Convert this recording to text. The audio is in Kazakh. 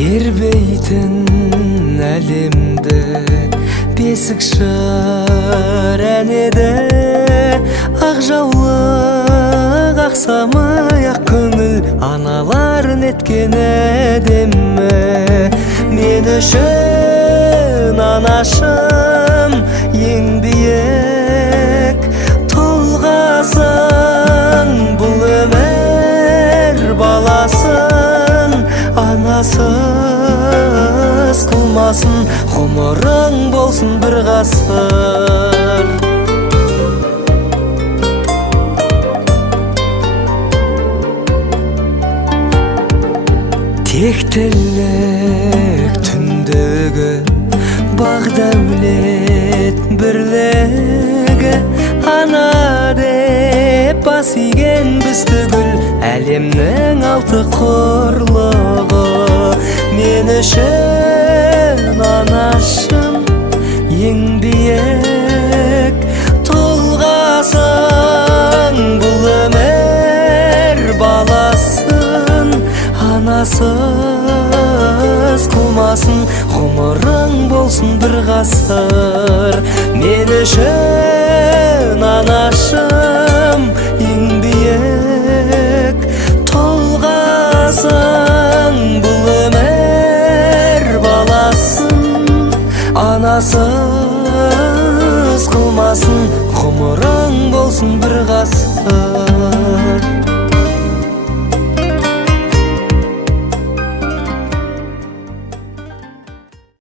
тербейтін әлемді бесік жыр әнеді. Ақ жаулық, ақ самай, ақ көңіл аналар неткен әдемі. Мен үшін анашым ең биік тұлғасың, бұл өмір баласын анасыз қылмасын, ғұмырың болсын бір ғасыр. Тектілік түндегі бақ дәулет бірлігі, ана деп бас иген біз түгіл әлемнің алты құрлығы. Мен үшін анашым ең биік тұлғасың, бұл өмір баласын анасыз қылмасын, ғұмырың болсын бір ғасыр. Мен үшін анашым ең биік тұлғасың, бұл өмір баласын анасыз қылмасын, ғұмырың болсын бір ғасыр.